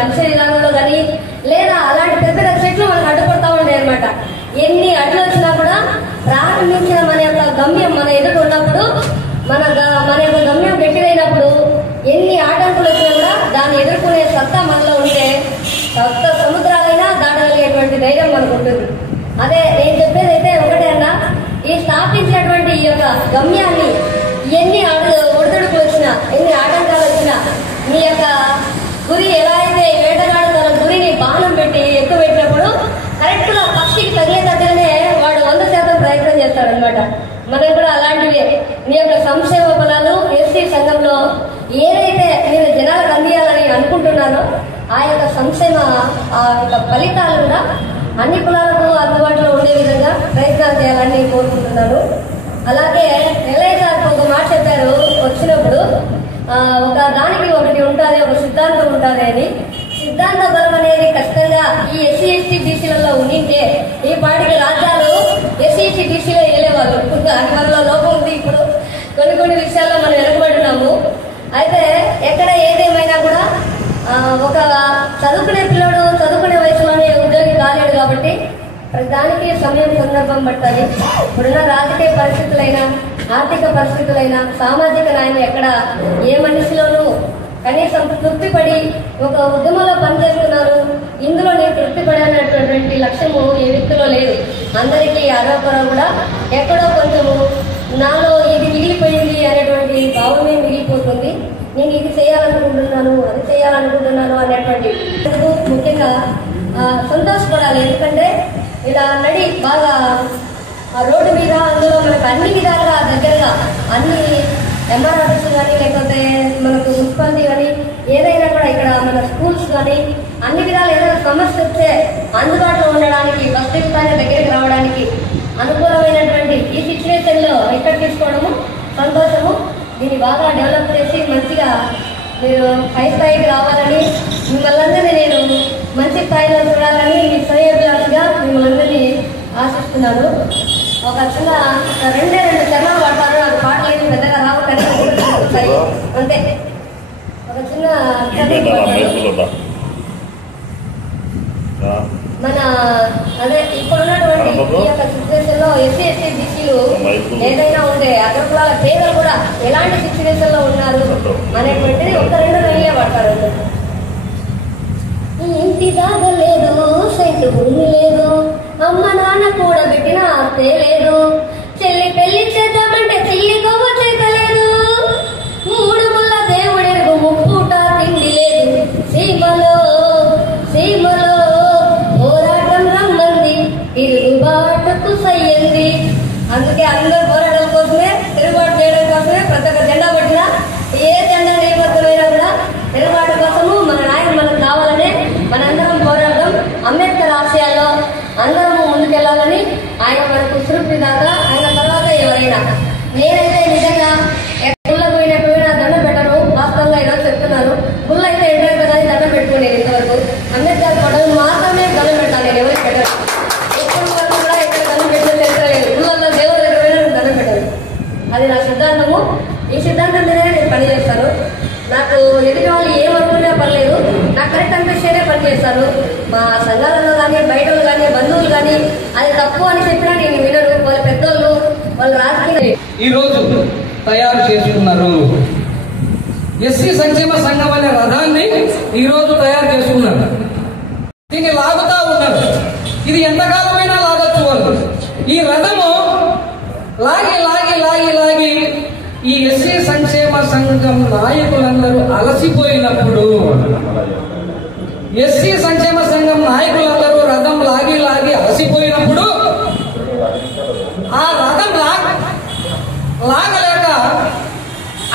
మనిషి విధానంలో కానీ లేదా అలాంటి పెద్ద పెద్ద చెట్లు మనకు అడ్డుపడతా ఉన్నాయి అనమాట. ఎన్ని అడ్డు వచ్చినా కూడా ప్రారంభించిన మన యొక్క గమ్యం మన ఎదురు ఉన్నప్పుడు మన యొక్క గమ్యం గట్టిదైనప్పుడు ఎన్ని ఆటంకులు వచ్చినా కూడా దాన్ని ఎదుర్కొనే సత్తా మనలో ఉంటే సప్త సముద్రాలైనా దాటగలిగేటువంటి ధైర్యం మనకు ఉంటుంది. అదే నేను చెప్పేది అయితే ఒకటే అన్నా, ఈ స్థాపించినటువంటి ఈ యొక్క గమ్యాన్ని ఎన్ని ఒడిదుడుకులు వచ్చినా ఎన్ని ఆటంకాలు వచ్చినా మీ యొక్క గురి ఎలా అయితే వేటగాడు తన గురిని బాణం పెట్టి ఎక్కువ పెట్టినప్పుడు కరెక్ట్ గా పక్షికి తగిలేటట్టుగానే వాడు 100% ప్రయత్నం చేస్తాడనమాట. మనకు కూడా అలాంటివే మీ యొక్క సంక్షేమ ఫలాలు ఎస్సీ సంఘంలో ఏదైతే మీరు జనాలకు అందియాలని అనుకుంటున్నారో ఆ యొక్క సంక్షేమ ఆ యొక్క ఫలితాలు కూడా అన్ని కులాలకు అందుబాటులో ఉండే విధంగా ప్రయత్నాలు చేయాలని కోరుకుంటున్నాను. అలాగే ఎల్ఐ గారు ఒక మాట చెప్పారు వచ్చినప్పుడు, ఒక దానికి ఒకటి ఉంటుంది, ఒక సిద్ధాంతం ఉంటుంది అని. సిద్ధాంత బలం అనేది ఖచ్చితంగా ఈ ఎస్సీ ఎస్టీ బీసీలలో ఉండింటే ఈ పాటికి రాజ్యాలు ఎస్సీ ఎస్టీ బీసీలో వెళ్ళేవాళ్ళు. అది మనలో లోపం ఉంది. ఇప్పుడు కొన్ని విషయాల్లో మనం వెనుకబడినాము. అయితే ఎక్కడ ఏదేమైనా కూడా ఒక చదువుకునే పిల్లడు చదువుకునే వయసులోనే ఉద్యోగి కాలేడు కాబట్టి ప్రతిదానికి సమయం సందర్భం పట్టాలి. ఇప్పుడున్న రాజకీయ పరిస్థితులైనా ఆర్థిక పరిస్థితులైనా సామాజిక న్యాయం ఎక్కడ ఏ మనిషిలోనూ కనీసం తృప్తిపడి ఒక ఉద్యమంలో పనిచేస్తున్నారు, ఇందులో నేను తృప్తిపడనటువంటి లక్ష్యము ఏ వ్యక్తిలో లేదు. అందరికీ ఆరోపణ కూడా ఎక్కడో కొంచెము నాలో ఇది మిగిలిపోయింది అనేటువంటి భావమే మిగిలిపోతుంది. నేను ఇది చేయాలనుకుంటున్నాను అది చేయాలనుకుంటున్నాను అనేటువంటి ముఖ్యంగా సంతోషపడాలి. ఎందుకంటే ఇలా నడి బాగా ఆ రోడ్డు మీద అందులో మనకు అన్ని విధాలుగా దగ్గరగా అన్ని ఎంఆర్ ఆఫీస్ కానీ లేకపోతే మనకు మున్సిపాలిటీ కానీ ఏదైనా కూడా ఇక్కడ మన స్కూల్స్ కానీ అన్ని విధాలు ఏదైనా సమస్య వస్తే అందుబాటులో ఉండడానికి ఫస్ట్ స్థాయి దగ్గరికి రావడానికి అనుకూలమైనటువంటి ఈ సిచ్యువేషన్ లో ఇక్కడ తీసుకోవడము సంతోషము. దీన్ని బాగా డెవలప్ చేసి మంచిగా మీరు పై స్థాయికి రావాలని మిమ్మల్ని నేను మంచి స్థాయిలో చూడాలని మీ శ్రేయోభిలాషిగా మిమ్మల్ని ఆశిస్తున్నాను. ఒక చిన్న 2 చరణాలు పడతారు. నాకు పాటలు ఏమి పెద్దగా రావు కానీ సరే అంతే. ఒక చిన్న మన అదే ఇప్పుడున్నటువంటి ఈ యొక్క సిచ్యువేషన్ లో ఎస్సీ ఎస్టీ బీసీలు ఏదైనా ఉంటే అగ్రకులాల పేదలు కూడా ఎలాంటి సిచ్యువేషన్ లో ఉన్నారు అనేటువంటిది ఒక 2 లైన్లే పడతారు. ఇంటి దాకా లేదు, సైటు భూమి లేదు, అమ్మ నాన్న కూడా పెట్టిన ఆస్తే లేదు, చెల్లి పెళ్లి చేద్దామంటే చెల్లి గొప్ప చేతలేదు, 3 ముళ్ళ దేవుడెరుగు ముప్పూట తిండి లేదు, సీమలో పోరాటం రమ్మంది తిరుగుబాటుకు సయ్యంది. అందుకే అందరూ పోరాటం కోసమే తిరుగుబాటు చేయడం కోసమే ప్రతి ఒక్క జెండా పట్టినా ఏ జెండా నేపథ్యమైనా కూడా తిరుగుబాటు కోసము మన నాయకులు మనకు కావాలనే మనందరం పోరాటం అంబేద్కర్ ఆశయాల్లో అందరము ముందుకెళ్లాలని ఆయన మనకు సురుప్తి దాకా ఆయన తర్వాత ఎవరైనా. నేనైతే నిజంగా గుళ్ళ పోయినట్టు దండం పెట్టను. వాస్తవంగా ఈరోజు చెప్తున్నాను, గుళ్ళ అయితే ఎంటర్ కదా దండం పెట్టుకోలేదు. ఇంతవరకు అంబేద్కర్ పడవ మాత్రమే దండం పెట్టాను. నేను ఎవరికి పెట్టాను, ఎప్పుడు వరకు కూడా ఇక్కడ దండం పెట్టిన తెలియలేదు. గుళ్ళల్లో దేవుడి దగ్గర పోయినా దండం పెట్టాను. అది నా సిద్ధాంతము. ఈ సిద్ధాంతం మీదనే నేను పనిచేస్తాను. నాకు ఎదుటి వాళ్ళు ఏమనుకునే పర్లేదు, నాకు కరెక్ట్ అనిపిస్తేనే పనిచేస్తాను. మా సంఘాలలో కానీ బయట కానీ బంధువులు కానీ అది తప్పు అని చెప్పినా నేను వినరు. వాళ్ళ పెద్దోళ్ళు వాళ్ళ రాజకీయ ఈరోజు తయారు చేసుకున్నారు. ఎస్సీ సంక్షేమ సంఘం అనే రథాన్ని ఈరోజు తయారు చేసుకున్నారు. దీన్ని లాగుతా ఉన్నారు. ఇది ఎంతకాలమైనా లాగొచ్చు వాళ్ళు. ఈ రథము లాగి లాగి లాగి లాగి ఈ ఎస్సీ సంక్షేమ సంఘం నాయకులందరూ అలసిపోయినప్పుడు, ఎస్సీ సంక్షేమ సంఘం నాయకులందరూ రథం లాగి లాగి అలసిపోయినప్పుడు, ఆ రథం లాగలేక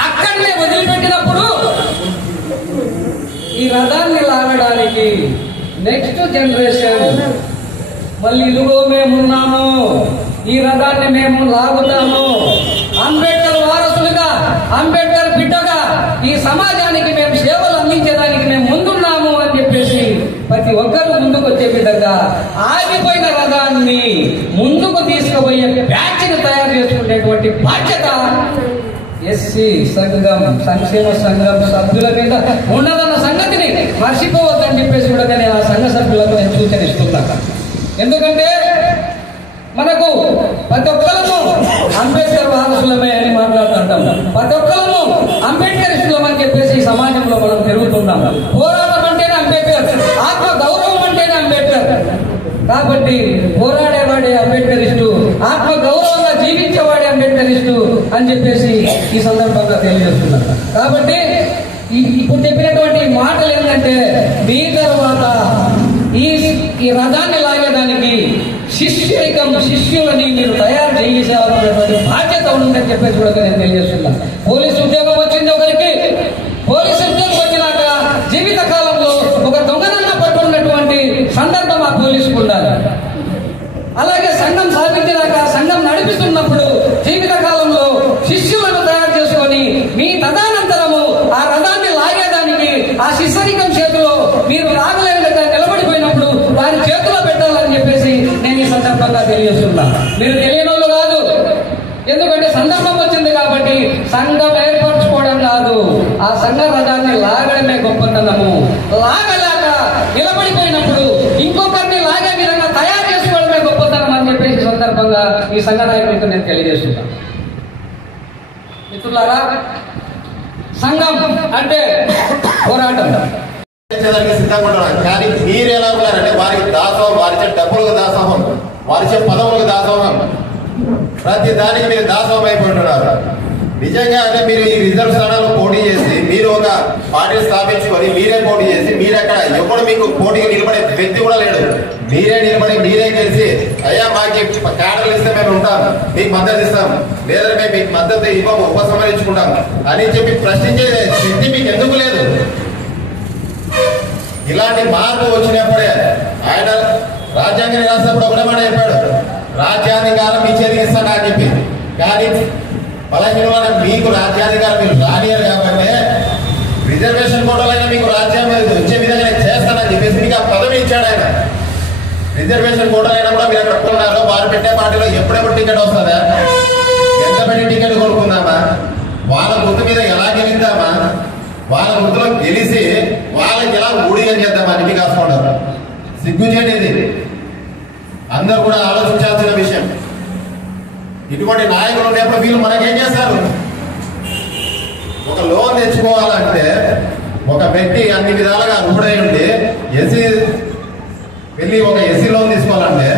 అక్కడనే వదిలిపెట్టినప్పుడు ఈ రథాన్ని లాగడానికి నెక్స్ట్ జనరేషన్ మళ్ళీ ఇదిగో మేమున్నాము, ఈ రథాన్ని మేము లాగుతాము, అంబేద్కర్ వారసులుగా అంబేద్కర్ బిడ్డగా ఈ సమాజానికి మేము సేవలు అందించడానికి మేము ముందున్నాము అని చెప్పేసి ప్రతి ఒక్కరూ ముందుకు వచ్చే విధంగా ఆగిపోయిన రథాన్ని ముందుకు తీసుకుపోయే బ్యాచ్ని తయారు చేసుకునేటువంటి బాధ్యత ఎస్సీ సంఘం సంక్షేమ సంఘం సభ్యుల మీద ఉన్నదన్న సంగతిని మర్చిపోవద్దని చేసుకోవాలని చెప్పేసి కూడా నేను ఆ సంఘ సభ్యులకు నేను సూచనిస్తున్నాను. ఎందుకంటే మనకు ప్రతి ఒక్కరము అంబేద్కర్ వారసులమే అని మాట్లాడుతుంటాం. ప్రతి ఒక్కరము అంబేద్కరిస్టులం అని చెప్పేసి ఈ సమాజంలో మనం తిరుగుతున్నాం. పోరాటం అంటేనే అంబేద్కర్, ఆత్మ గౌరవం అంటేనే అంబేద్కర్. కాబట్టి పోరాడేవాడే అంబేద్కరిస్టు, ఆత్మ గౌరవంగా జీవించేవాడే అంబేద్కరిస్టు అని చెప్పేసి ఈ సందర్భంగా తెలియజేస్తున్నారు. కాబట్టి ఇప్పుడు చెప్పినటువంటి మాటలు ఏంటంటే మీ తర్వాత ఈ రథాన్ని లాగేదానికి శిష్యులని మీరు తయారు చేసేవాల్సినటువంటి బాధ్యత ఉందని చెప్పేసి కూడా నేను తెలియజేస్తున్నాను. పోలీసు ఉద్యోగం వచ్చింది ఒకరికి, పోలీసు ఉద్యోగం వచ్చినాక జీవిత కాలంలో ఒక దొంగనన్న పట్టుకున్నటువంటి సందర్భం ఆ పోలీసుకు ఉండాలి. అలాగే సంఘం సాధించినాక సంఘం నడిపిస్తున్నప్పుడు జీవిత కాలంలో శిష్యులను తయారు చేసుకొని మీ తదనంతరము ఆ రథాన్ని లాగేదానికి ఆ శిష్యరికం చేతిలో మీరు లాగలేని విధంగా నిలబడిపోయినప్పుడు దాని చేతిలో పెట్టాలని చెప్పేసి నేను ఈ సందర్భంగా తెలియజేస్తున్నా. మీరు తెలియని వాళ్ళు కాదు, ఎందుకంటే సందర్భం వచ్చింది కాబట్టి సంఘం ఏర్పరచుకోవడం కాదు, ఆ సంఘ రథాన్ని లాగడమే గొప్పతనము. లాగలేక నిలబడిపోయినప్పుడు ఇంకొకరిని లాగే విధంగా తయారు చేసుకోవడమే గొప్పతనం అని చెప్పేసి సందర్భంగా ఈ సంఘ నాయకులకు నేను తెలియజేస్తున్నా. మిత్రులారా, సంఘం అంటే పోరాటం. సిద్ధంగా ఉంటున్నారు. కానీ మీరు ఎలా ఉన్నారంటే వారికి దాసోహం, వారిచే డబ్బులకు దాసోహం, వారిచే పదవులకు దాసోహం, ప్రతి దానికి మీరు దాసోహం అయిపోతున్నారు. నిజంగా అంటే మీరు ఈ రిజర్వ్ స్థానాల్లో పోటీ చేసి మీరు ఒక పార్టీ స్థాపించుకొని మీరే పోటీ చేసి మీరెక్కడ ఎప్పుడు మీకు పోటీకి నిలబడే వ్యక్తి కూడా లేడు. మీరే నిలబడి మీరే గెలిచి అయ్యా మాకు క్యాడర్లు ఇస్తే మేము ఉంటాం, మీకు మద్దతు ఇస్తాం, లేదా మేము మీకు మద్దతు ఇవ్వము, ఉపసంహరించుకుంటాం అని చెప్పి ప్రశ్నించే శక్తి మీకు ఎందుకు లేదు? ఇలాంటి మార్పు వచ్చినప్పుడే ఆయన రాజ్యాంగం రాసినప్పుడు ఒకటే మాట చెప్పాడు, రాజ్యాధికారం మీ చేతికి ఇస్తాడా అని చెప్పి. కానీ బలహీనమైన మీకు రాజ్యాధికారం మీరు రానియరు కాబట్టి రిజర్వేషన్ కోటాలైనా మీకు రాజ్యాంగం వచ్చే విధంగా నేను చేస్తానని చెప్పేసి మీకు ఆ పదవి ఇచ్చాడు ఆయన. రిజర్వేషన్ కోటాలైనా కూడా మీరు అక్కడ ఉన్నారు, వారు పెట్టే పార్టీలో ఎప్పుడెప్పుడు టికెట్ వస్తుందా, ఎంత పెట్టి టికెట్ కొనుక్కుందామా, వాళ్ళ గుర్తు మీద ఎలా గెలిద్దామా, వాళ్ళ గుర్తులో గెలిచి వాళ్ళకి ఎలా ఊడిగా చేద్దామని మీకు కాసుకుంటారు. సిగ్గుచేటి ఇది, అందరూ కూడా ఆలోచించాల్సిన విషయం. ఇటువంటి నాయకులు ఉన్నప్పుడు వీళ్ళు మనకేం చేస్తారు? ఒక లోన్ తెచ్చుకోవాలంటే ఒక వ్యక్తి అన్ని విధాలుగా అర్హుడై ఉండి ఎస్సీ వెళ్ళి ఒక ఎస్సీ లోన్ తీసుకోవాలంటే,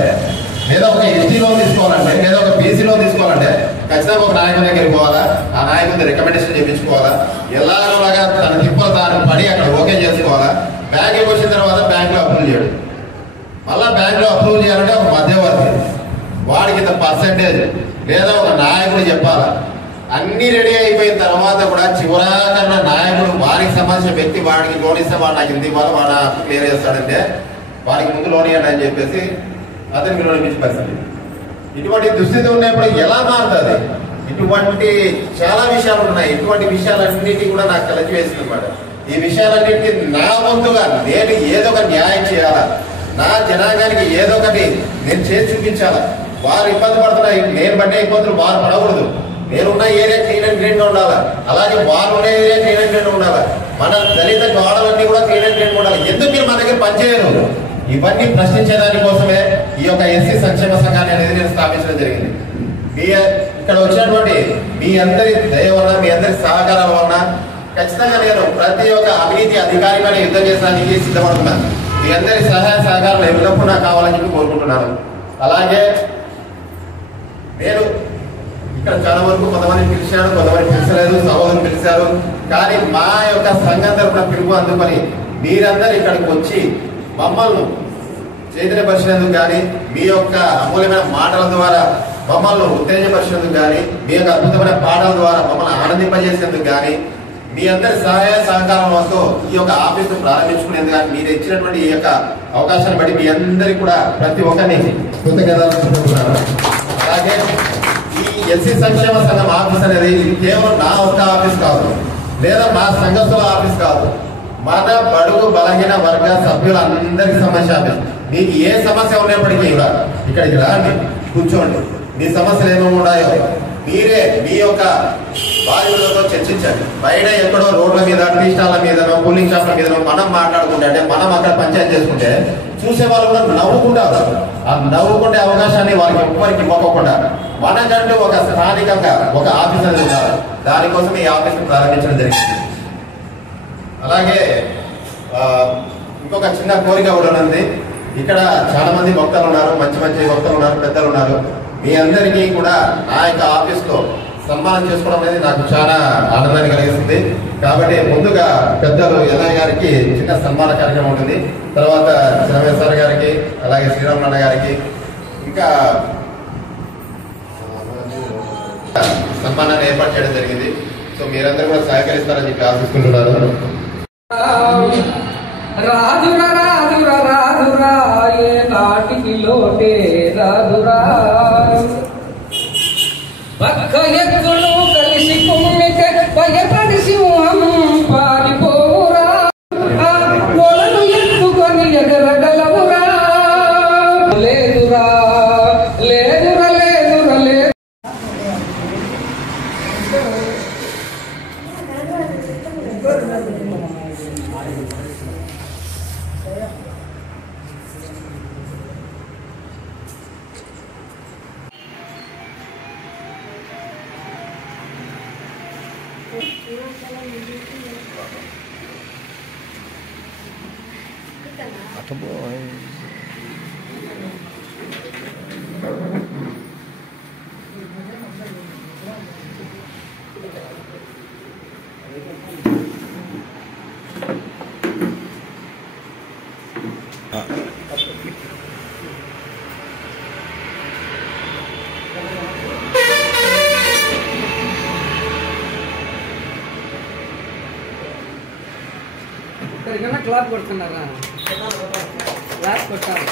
లేదా ఒక ఎస్టీ లోన్ తీసుకోవాలంటే, లేదా ఒక బీసీ లోన్ తీసుకోవాలంటే ఖచ్చితంగా ఒక నాయకుని దగ్గరికి పోవాలా, ఆ నాయకుని రికమెండేషన్ చేయించుకోవాలా, ఎలాగోలాగా తన తిప్పలు తాను పడి అక్కడ ఓకే చేసుకోవాలా. బ్యాంకుకి వచ్చిన తర్వాత బ్యాంకులో అప్రూవ్ చేయడు, మళ్ళా బ్యాంకులో అప్రూవ్ చేయాలంటే ఒక మధ్యవర్తి, వాడికి ఇంత పర్సెంటేజ్ లేదా ఒక నాయకుడు చెప్పాలా. అన్ని రెడీ అయిపోయిన తర్వాత కూడా చివరాకన్నా నాయకుడు వారికి సంబంధించిన వ్యక్తి వాడికి లోన్ ఇస్తే వాడు నాకు ఇంత ఇవ్వాలి, వాడు క్లియర్ చేస్తాడంటే వాడికి ముందు లోన్ ఇవ్వండి అని చెప్పేసి అతనికి లోన్ ఇప్పించే పరిస్థితి. ఇటువంటి దుస్థితి ఉన్నప్పుడు ఎలా మారుతుంది? ఇటువంటి చాలా విషయాలు ఉన్నాయి. ఇటువంటి విషయాలన్నిటి కూడా నాకు కలిసి వేసింది అన్నమాట. ఈ విషయాలన్నిటికీ నా వంతుగా నేను ఏదో ఒక న్యాయం చేయాలా, నా జనాంగానికి ఏదో ఒకటి నేను చేసి చూపించాలా. వారు ఇబ్బంది పడుతున్నాయి, నేను పడ్డే ఇబ్బందులు వారు పడకూడదు. నేనున్న ఏరియా క్లీన్ అండ్ గ్రీన్ గా ఉండాలా, అలాగే వారు ఉన్న ఏరియా క్లీన్ అండ్ గ్రీన్ ఉండాలా, మన దళిత గోడలన్నీ కూడా క్లీన్ అండ్ గ్రీన్ ఉండాలి. ఎందుకు మీరు మన దగ్గర పనిచేయరు? ఇవన్నీ ప్రశ్నించేదాని కోసమే ఈ యొక్క ఎస్సీ సంక్షేమ సంఘాన్ని అనేది నేను స్థాపించడం జరిగింది. మీ ఇక్కడ వచ్చినటువంటి మీ అందరి దయ వలన, మీ అందరి సహకారాల వలన ఖచ్చితంగా నేను ప్రతి ఒక్క అవినీతి అధికారి పైన యుద్ధం చేసడానికి సిద్ధపడుతున్నాను. మీ అందరి సహాయ సహకారాలు ఎల్లప్పుడూ నాకు కావాలని చెప్పి కోరుకుంటున్నాను. అలాగే నేను ఇక్కడ చాలా వరకు కొంతమంది పిలిచాను, కొంతమంది పిలిచలేదు, సహోదరులు పిలిచారు. కానీ మా యొక్క సంఘం తరపున పిలుపు అందుకొని మీరందరూ ఇక్కడికి వచ్చి మమ్మల్ని చైతన్యపరిచినందుకు కానీ, మీ యొక్క అమూల్యమైన మాటల ద్వారా మమ్మల్ని ఉత్తేజపరిచినందుకు కానీ, మీ యొక్క అద్భుతమైన పాటల ద్వారా మమ్మల్ని ఆనందింపజేసేందుకు కానీ, మీ అందరి సహాయ సహకారంతో ఈ యొక్క ఆఫీసును ప్రారంభించుకునేందుకు కానీ మీరు ఇచ్చినటువంటి ఈ యొక్క అవకాశాన్ని బట్టి మీ అందరికీ కూడా ప్రతి ఒక్కరిని కృతజ్ఞతలు చెప్పుకుంటున్నాను. అలాగే ఈ ఎస్సీ సంక్షేమ సంఘం ఆఫీస్ అనేది ఇది కేవలం నా ఒక్క ఆఫీస్ కాదు, లేదా మా సంఘస్థుల ఆఫీస్ కాదు, మన బడుగు బలహీన వర్గ సభ్యులందరికీ సంబంధించిన ఆఫీస్. మీకు ఏ సమస్య ఉన్నప్పటికీ కూడా ఇక్కడికి రండి, కూర్చోండి, మీ సమస్యలు ఏమేమి ఉన్నాయో మీరే మీ యొక్క బాధ్యతలతో చర్చించండి. బయట ఎక్కడో రోడ్ల మీద, టీ స్టాల్ల మీదనో, కూలింగ్ షాప్ల మీదనో మనం మాట్లాడుకుంటే, అంటే మనం అక్కడ పంచాయతీ చేసుకుంటే చూసే వాళ్ళు కూడా నవ్వుకుంటారు. ఆ నవ్వుకుంటే అవకాశాన్ని వాళ్ళకి ఎవ్వరికి ఇవ్వకుండా మనకంటూ ఒక స్థానికంగా ఒక ఆఫీస్ అనేది ఉండాలి. దానికోసం ఈ ఆఫీస్ని ప్రారంభించడం జరిగింది. అలాగే ఇంకొక చిన్న కోరిక కూడా ఉంది. ఇక్కడ చాలా మంది భక్తులు ఉన్నారు, మంచి మంచి భక్తులు ఉన్నారు, పెద్దలు ఉన్నారు. మీ అందరికీ కూడా నా యొక్క ఆఫీస్లో సన్మానం చేసుకోవడం అనేది నాకు చాలా ఆనందాన్ని కలిగిస్తుంది. కాబట్టి ముందుగా పెద్దలు ఎల్లయ్య గారికి చిన్న సన్మాన కార్యక్రమం ఉంటుంది. తర్వాత చిన్నమేశ్వర గారికి, అలాగే శ్రీరామనాన్న గారికి ఇంకా సన్మానాన్ని ఏర్పాటు చేయడం జరిగింది. సో మీరందరూ కూడా సహకరిస్తారని చెప్పి ఆశిస్తుంటున్నారు. రాదురా రాదురా రాదురా ఏ నాటికి లోటే రాదురా పక్క ఎత్తులు కలిసి కుమ్మితే భయపడి సింహం పారిపోవురా కొలను ఎత్తుకొని ఎగరగలవురా లేదురా లేదురా లేదురా లేదు. క్లాత్ కొడుతున్నారా? క్లాత్ కొట్టాలి.